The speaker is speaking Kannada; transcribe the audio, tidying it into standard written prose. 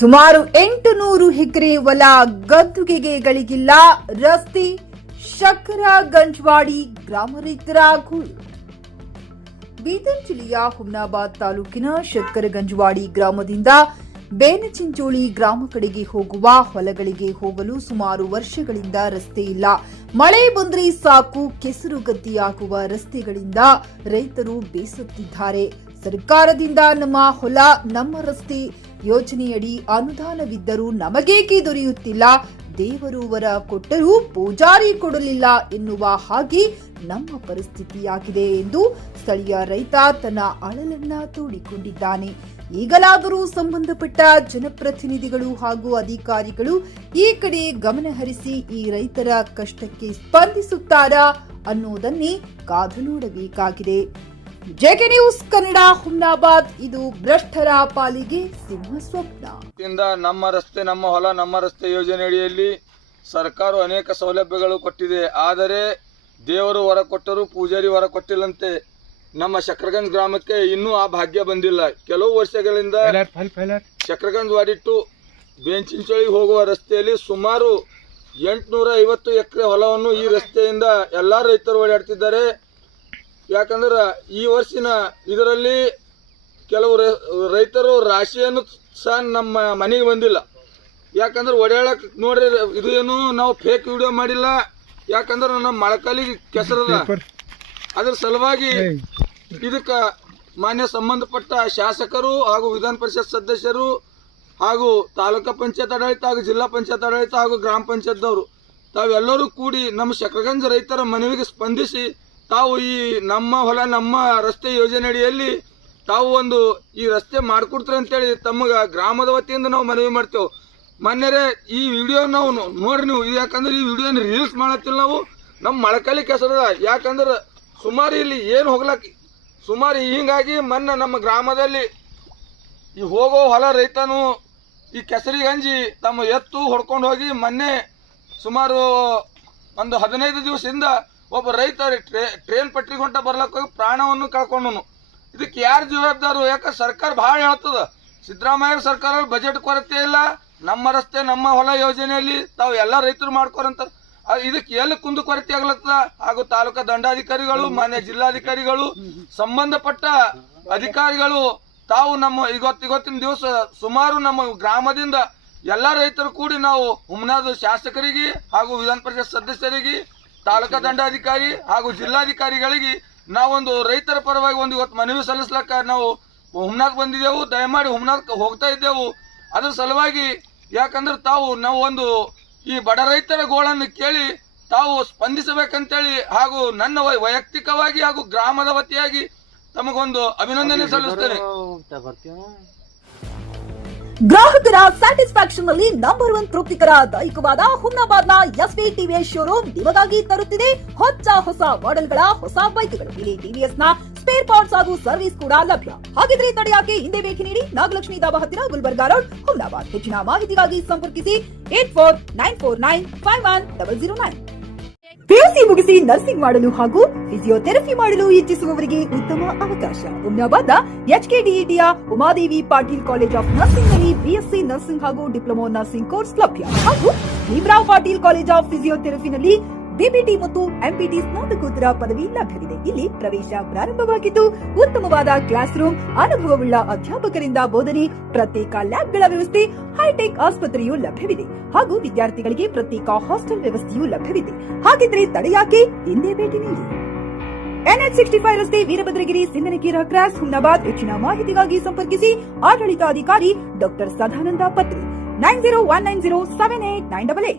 ಸುಮಾರು 800 ಎಕರೆ ಹೊಲ ಗದ್ದುಗೆಗಳಿಗಿಲ್ಲ ರಸ್ತೆ. ಶಕ್ಕರ ಗಂಜ್ವಾಡಿ ಗ್ರಾಮ ರೈತರ ಗೋಳು. ಬೀದರ್ ಜಿಲ್ಲೆಯ ಹುಮ್ನಾಬಾದ್ ತಾಲೂಕಿನ ಶಕ್ಕರಗಂಜವಾಡಿ ಗ್ರಾಮದಿಂದ ಬೇನಚಿಂಚೋಳಿ ಗ್ರಾಮ ಕಡೆಗೆ ಹೋಗುವ ಹೊಲಗಳಿಗೆ ಹೋಗಲು ಸುಮಾರು ವರ್ಷಗಳಿಂದ ರಸ್ತೆ ಇಲ್ಲ. ಮಳೆ ಬಂದ್ರೆ ಸಾಕು ಕೆಸರುಗದ್ದಿಯಾಗುವ ರಸ್ತೆಗಳಿಂದ ರೈತರು ಬೇಸತ್ತಿದ್ದಾರೆ. ಸರ್ಕಾರದಿಂದ ನಮ್ಮ ಹೊಲ ನಮ್ಮ ರಸ್ತೆ ಯೋಜನೆಯಡಿ ಅನುದಾನವಿದ್ದರೂ ನಮಗೇಕೆ ದೊರೆಯುತ್ತಿಲ್ಲ, ದೇವರು ವರ ಕೊಟ್ಟರೂ ಪೂಜಾರಿ ಕೊಡಲಿಲ್ಲ ಎನ್ನುವ ಹಾಗೆ ನಮ್ಮ ಪರಿಸ್ಥಿತಿಯಾಗಿದೆ ಎಂದು ಸ್ಥಳೀಯ ರೈತ ತನ್ನ ಅಳಲನ್ನ ತೋಡಿಕೊಂಡಿದ್ದಾನೆ. ಈಗಲಾದರೂ ಸಂಬಂಧಪಟ್ಟ ಜನಪ್ರತಿನಿಧಿಗಳು ಹಾಗೂ ಅಧಿಕಾರಿಗಳು ಈ ಕಡೆ ಗಮನ ಹರಿಸಿ ಈ ರೈತರ ಕಷ್ಟಕ್ಕೆ ಸ್ಪಂದಿಸುತ್ತಾರಾ ಅನ್ನೋದನ್ನೇ ಕಾದು ನೋಡಬೇಕಾಗಿದೆ. JK news Kannada, Humnabad. ಇದು ಭ್ರಷ್ಟರ ಪಾಲಿಗೆ ಸಿಂಹ ಸ್ವಪ್ನ. ನಮ್ಮ ರಸ್ತೆ ನಮ್ಮ ಹೊಲ ನಮ್ಮ ರಸ್ತೆ ಯೋಜನೆಯಡಿಯಲ್ಲಿ ಸರ್ಕಾರ ಅನೇಕ ಸೌಲಭ್ಯಗಳು ಕೊಟ್ಟಿದೆ. ಆದರೆ ದೇವರು ವರ ಕೊಟ್ಟರು ಪೂಜಾರಿ ವರ ಕೊಟ್ಟಿಲ್ಲಂತೆ. ನಮ್ಮ ಶಕ್ಕರಗಂಜ್ ಗ್ರಾಮಕ್ಕೆ ಇನ್ನೂ ಆ ಭಾಗ್ಯ ಬಂದಿಲ್ಲ. ಕೆಲವು ವರ್ಷಗಳಿಂದ ಶಕ್ಕರಗಂಜ್ ವಾಡಿಟ್ಟು ಬೇಂಚಿಂಚೋಳಿ ಹೋಗುವ ರಸ್ತೆಯಲ್ಲಿ ಸುಮಾರು 850 ಎಕರೆ ಹೊಲವನ್ನು ಈ ರಸ್ತೆಯಿಂದ ಎಲ್ಲಾ ರೈತರು ಓಡಾಡ್ತಿದ್ದಾರೆ. ಯಾಕಂದ್ರೆ ಈ ವರ್ಷಿನ ಇದರಲ್ಲಿ ಕೆಲವು ರೈತರು ರಾಶಿಯನ್ನು ಸಹ ನಮ್ಮ ಮನೆಗೆ ಬಂದಿಲ್ಲ. ಯಾಕಂದ್ರೆ ಒಡೆಯಾಳಕ್ ನೋಡ್ರಿ, ಇದು ಏನು ನಾವು ಫೇಕ್ ವಿಡಿಯೋ ಮಾಡಿಲ್ಲ. ಯಾಕಂದ್ರೆ ನಮ್ಮ ಮೊಳಕಾಲಿಗೆ ಕೆಸರದ ಅದ್ರ ಸಲುವಾಗಿ ಇದಕ್ಕೆ ಮಾನ್ಯ ಸಂಬಂಧಪಟ್ಟ ಶಾಸಕರು ಹಾಗೂ ವಿಧಾನ ಪರಿಷತ್ ಸದಸ್ಯರು ಹಾಗೂ ತಾಲೂಕಾ ಪಂಚಾಯತ್ ಆಡಳಿತ ಹಾಗೂ ಜಿಲ್ಲಾ ಪಂಚಾಯತ್ ಆಡಳಿತ ಹಾಗೂ ಗ್ರಾಮ ಪಂಚಾಯತ್ದವರು ತಾವೆಲ್ಲರೂ ಕೂಡಿ ನಮ್ಮ ಶಕ್ಕರಗಂಜ್ ರೈತರ ಮನವಿಗೆ ಸ್ಪಂದಿಸಿ ತಾವು ಈ ನಮ್ಮ ಹೊಲ ನಮ್ಮ ರಸ್ತೆ ಯೋಜನೆಯಡಿಯಲ್ಲಿ ತಾವು ಒಂದು ಈ ರಸ್ತೆ ಮಾಡಿಕೊಡ್ತಾರೆ ಅಂತೇಳಿ ತಮಗೆ ಗ್ರಾಮದ ವತಿಯಿಂದ ನಾವು ಮನವಿ ಮಾಡ್ತೇವೆ. ಮಾನ್ಯರೇ, ಈ ವಿಡಿಯೋ ನಾವು ನೋಡ್ರಿ ನೀವು. ಯಾಕಂದ್ರೆ ಈ ವಿಡಿಯೋನ ರೀಲ್ಸ್ ಮಾಡತ್ತಿಲ್ಲ ನಾವು. ನಮ್ಮ ಮೊಳಕಾಲಿ ಕೆಸರದ ಯಾಕಂದ್ರೆ ಸುಮಾರು ಇಲ್ಲಿ ಏನು ಹೋಗ್ಲಕ್ಕೆ ಸುಮಾರು ಹಿಂಗಾಗಿ ಮೊನ್ನೆ ನಮ್ಮ ಗ್ರಾಮದಲ್ಲಿ ಈ ಹೋಗೋ ಹೊಲ ರೈತನು ಈ ಕೆಸರಿಗಂಜಿ ತಮ್ಮ ಎತ್ತು ಹೊಡ್ಕೊಂಡು ಹೋಗಿ ಮೊನ್ನೆ ಸುಮಾರು ಒಂದು 15 ದಿವಸದಿಂದ ಒಬ್ಬ ರೈತ ಟ್ರೇನ್ ಪಟ್ರಿಗೆ ಹೊಂಟ ಬರ್ಲಕ್ಕೆ ಹೋಗಿ ಪ್ರಾಣವನ್ನು ಕಳ್ಕೊಂಡನು. ಇದಕ್ಕೆ ಯಾರು ಜವಾಬ್ದಾರು? ಯಾಕಂದ್ರೆ ಸರ್ಕಾರ ಭಾಳ ಹೇಳ್ತದ, ಸಿದ್ದರಾಮಯ್ಯ ಸರ್ಕಾರದಲ್ಲಿ ಬಜೆಟ್ ಕೊರತೆ ಇಲ್ಲ, ನಮ್ಮ ರಸ್ತೆ ನಮ್ಮ ಹೊಲ ಯೋಜನೆಯಲ್ಲಿ ತಾವು ಎಲ್ಲ ರೈತರು ಮಾಡ್ಕೊರಂತಾರ. ಇದಕ್ಕೆ ಎಲ್ಲಿ ಕುಂದು ಕೊರತೆ ಆಗ್ಲತ್ತದ. ಹಾಗೂ ತಾಲೂಕಾ ದಂಡಾಧಿಕಾರಿಗಳು, ಮಾನ್ಯ ಜಿಲ್ಲಾಧಿಕಾರಿಗಳು, ಸಂಬಂಧಪಟ್ಟ ಅಧಿಕಾರಿಗಳು ತಾವು ನಮ್ಮ ಇವತ್ತಿನ ದಿವಸ ಸುಮಾರು ನಮ್ಮ ಗ್ರಾಮದಿಂದ ಎಲ್ಲ ರೈತರು ಕೂಡಿ ನಾವು ಹುಮ್ನಾದ ಶಾಸಕರಿಗೆ ಹಾಗೂ ವಿಧಾನ ಪರಿಷತ್ ಸದಸ್ಯರಿಗೆ, ತಾಲೂಕಾ ದಂಡಾಧಿಕಾರಿ ಹಾಗೂ ಜಿಲ್ಲಾಧಿಕಾರಿಗಳಿಗೆ ನಾವೊಂದು ರೈತರ ಪರವಾಗಿ ಒಂದು ಇವತ್ತು ಮನವಿ ಸಲ್ಲಿಸ್ಲಕ್ಕ ನಾವು ಹುಮ್ನಾಕ್ ಬಂದಿದ್ದೆವು. ದಯಮಾಡಿ ಹುಮ್ನಾಕ್ ಹೋಗ್ತಾ ಇದ್ದೆವು. ಅದ್ರ ಸಲುವಾಗಿ ಯಾಕಂದ್ರೆ ನಾವು ಒಂದು ಈ ಬಡ ರೈತರ ಗೋಳನ್ನು ಕೇಳಿ ತಾವು ಸ್ಪಂದಿಸಬೇಕಂತೇಳಿ ಹಾಗೂ ನನ್ನ ವೈಯಕ್ತಿಕವಾಗಿ ಹಾಗೂ ಗ್ರಾಮದ ವತಿಯಾಗಿ ತಮಗೊಂದು ಅಭಿನಂದನೆ ಸಲ್ಲಿಸ್ತೇನೆ. ಗ್ರಾಹಕರ ಸ್ಯಾಟಿಸ್ಫ್ಯಾಕ್ಷನ್ ನಲ್ಲಿ ನಂಬರ್ 1 ತೃಪ್ತಿಕರ ದೈಹಿಕವಾದ ಹುಮ್ನಾಬಾದ್ನ ಎಸ್ವಿ ಟಿವಿಎಸ್ ಶೋರೂಮ್ ನಿಮಗಾಗಿ ತರುತ್ತಿದೆ ಹೊಸ ಮಾಡೆಲ್ಗಳ ಹೊಸ ಬೈಕ್ಗಳು. ಇಲ್ಲಿ ಟಿವಿಎಸ್ ನ ಸ್ಪೇರ್ ಪಾರ್ಟ್ಸ್ ಹಾಗೂ ಸರ್ವಿಸ್ ಕೂಡ ಲಭ್ಯ. ಹಾಗಿದ್ರೆ ತಡೆಯಾಕೆ ಹಿಂದೆ ಭೇಟಿ ನೀಡಿ. ನಾಗಲಕ್ಷ್ಮಿ ದಾಬಾ ಹತ್ತಿರ ಗುಲ್ಬರ್ಗಾ ರೋಡ್, ಹುಮ್ನಾಬಾದ್. ಹೆಚ್ಚಿನ ಮಾಹಿತಿಗಾಗಿ ಸಂಪರ್ಕಿಸಿ 8494951009. ಪಿಯುಸಿ ಮುಗಿಸಿ ನರ್ಸಿಂಗ್ ಮಾಡಲು ಹಾಗೂ ಫಿಸಿಯೋಥೆರಪಿ ಮಾಡಲು ಇಚ್ಛಿಸುವವರಿಗೆ ಉತ್ತಮ ಅವಕಾಶ. ಹುಮ್ನಾಬಾದ್ನ ಎಚ್ಕೆಡಿಇಟಿಯ Umadevi Patil college of nursing ನಲ್ಲಿ ಬಿಎಸ್ಸಿ ನರ್ಸಿಂಗ್ ಹಾಗೂ ಡಿಪ್ಲೊಮಾ ನರ್ಸಿಂಗ್ ಕೋರ್ಸ್ ಲಭ್ಯ. ಹಾಗೂ ಭೀಮರಾವ್ ಪಾಟೀಲ್ ಕಾಲೇಜ್ ಆಫ್ ಫಿಸಿಯೋಥೆರಪಿನಲ್ಲಿ ಬಿಪಿಟಿ ಮತ್ತು ಎಂಪಿಟಿ ಸ್ನಾತಕೋತ್ತರ ಪದವಿ ಲಭ್ಯವಿದೆ. ಇಲ್ಲಿ ಪ್ರವೇಶ ಪ್ರಾರಂಭವಾಗಿದ್ದು ಉತ್ತಮವಾದ ಕ್ಲಾಸ್ ರೂಮ್, ಅನುಭವವುಳ್ಳ ಅಧ್ಯಾಪಕರಿಂದ ಬೋಧನೆ, ಪ್ರತ್ಯೇಕ ಲ್ಯಾಬ್ಗಳ ವ್ಯವಸ್ಥೆ, ಹೈಟೆಕ್ ಆಸ್ಪತ್ರೆಯೂ ಲಭ್ಯವಿದೆ. ಹಾಗೂ ವಿದ್ಯಾರ್ಥಿಗಳಿಗೆ ಪ್ರತ್ಯೇಕ ಹಾಸ್ಟೆಲ್ ವ್ಯವಸ್ಥೆಯೂ ಲಭ್ಯವಿದೆ. ಹಾಗಿದ್ರೆ ತಡೆಯಾಕೆ ಹಿಂದೆ ಭೇಟಿ ನೀಡಿ. NH65 ರಸ್ತೆ, ವೀರಭದ್ರಗಿರಿ, ಸಿಂಧನಕೀರ ಕ್ರಾಸ್, ಹುಮ್ನಾಬಾದ್. ಹೆಚ್ಚಿನ ಮಾಹಿತಿಗಾಗಿ ಸಂಪರ್ಕಿಸಿ ಆಡಳಿತಾಧಿಕಾರಿ ಡಾಕ್ಟರ್ ಸದಾನಂದ ಪತ್ರಿ 9019078988.